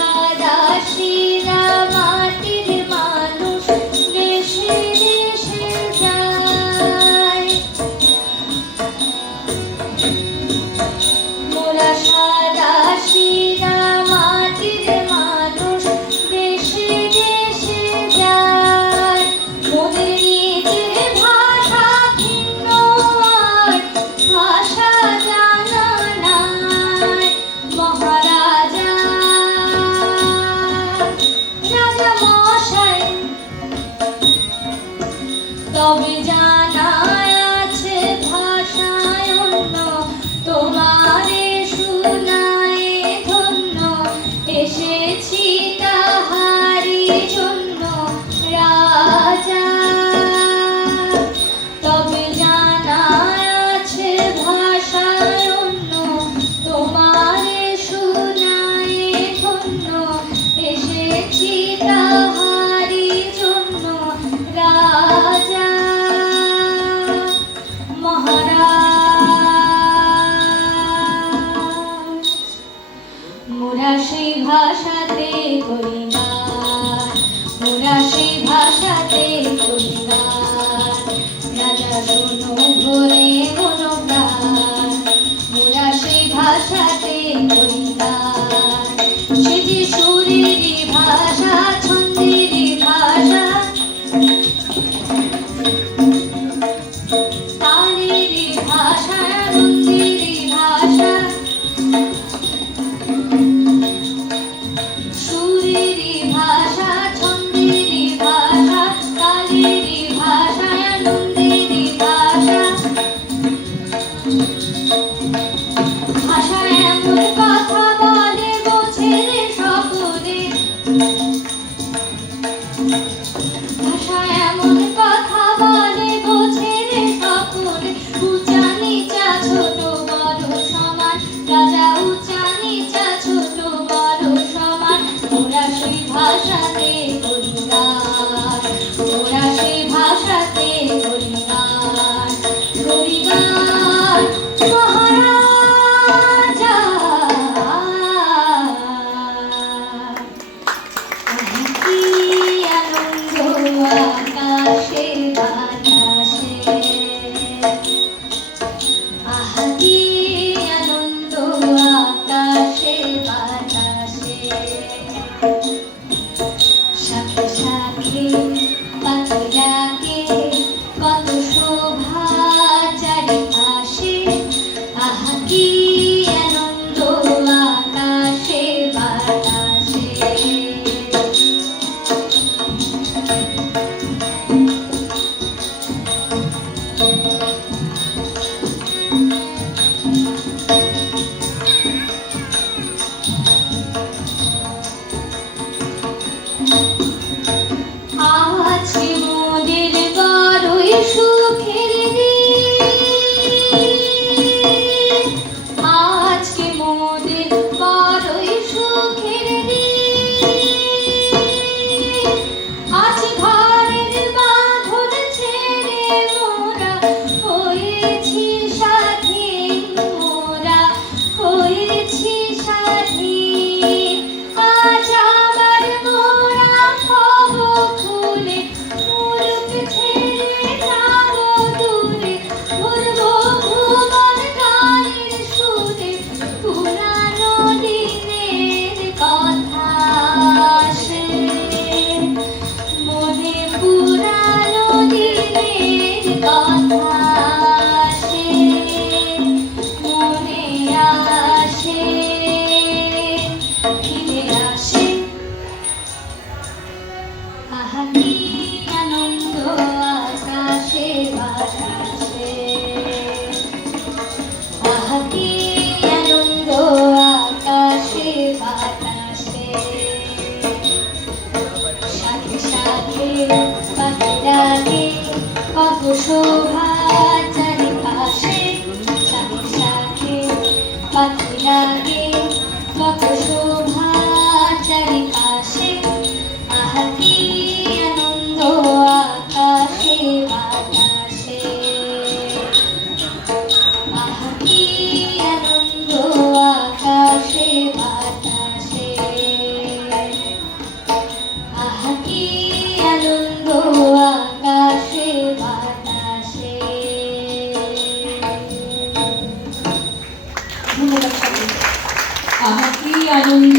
সাদাশিরা মাটির মানুষ দেশে দেশে যায়। মোরা সাদাশিরা মাটির মানুষ দেশে দেশে যায়। মোদের নিজের ভাষা ভিন্ন আর ভাষা জানা নাই। মহারাজা রাজা মশাই তবে জানা আছে ভাষায় অন্য, তোমারে শুনায়ে ধন্য এসেছি তাহারি জন্য রাজা। তবে জানা আছে ভাষায় অন্য, তোমারে শুনায়ে ধন্য এসেছি তাহারি জন্য রাজা। মহারাজ মোরা সেই ভাষাতে করি গান, মোরা সেই ভাষাতে করি গান। রাজা শোনো ভরে মনো প্রাণ, মোরা সেই ভাষাতে করি গান। সে যে সুরেরই ভাষা, ছন্দেরই ভাষা, তালেরই ভাষা, আনন্দেরই ভাষা, সুরেরই ভাষা, ছন্দেরই ভাষা, তালেরই ভাষা, আনন্দেরই ভাষা। ভাষা এমন কথা বলে বোঝে রে সকলে, ভাষা এমন কথা বলে বোঝে রে সকলে। উঁচা নিচা ছোট বড় সমান, রাজা উঁচা নিচা ছোট বড় সমান। ওরা সেই ভাষাতে করি গান, ওরা সেই ভাষাতে করি গান, করি গান। মহারাজা কি আনন্দ আকাশে বাতাসে, আহা কি আনন্দ আকাশে বাতাসে। শাখে শাখে পাখি ডাকে কত শোভা চারিপাশে, আহা কি আনন্দ আকাশে বাতাসে। আজকে মোদের বড়ই সুখের দিন, আজকে মোদের বড়ই সুখের দিন। আজ ঘরের বাঁধন ছেড়ে মোরা হয়েছি স্বাধীন, মোরা হয়েছি স্বাধীন। আজ আবার মোরা হব খুলে, মুলুক ছেড়ে যাব দূরে। ঘুরবো ভুবন গানের সুরে, পুরানো দিনের কথা আসে মনে, পুরানো দিনের কথা আসে মনে, আসে ফিরে আসে। আহা কি আনন্দ আকাশে বাতাসে, আহা কি আনন্দ আকাশে বাতাসে। শাখে শাখে পাখি ডাকে কত শোভা চারিপাশে, শাখে শাখে পাখি ডাকে কত শোভা চারিপাশে। আহা কি আনন্দ আকাশে বাতাসে, আহা কি আনন্দ আকাশে বাতাসে। ধন্যবাদ সকলকে। আহা কি আনন্দ।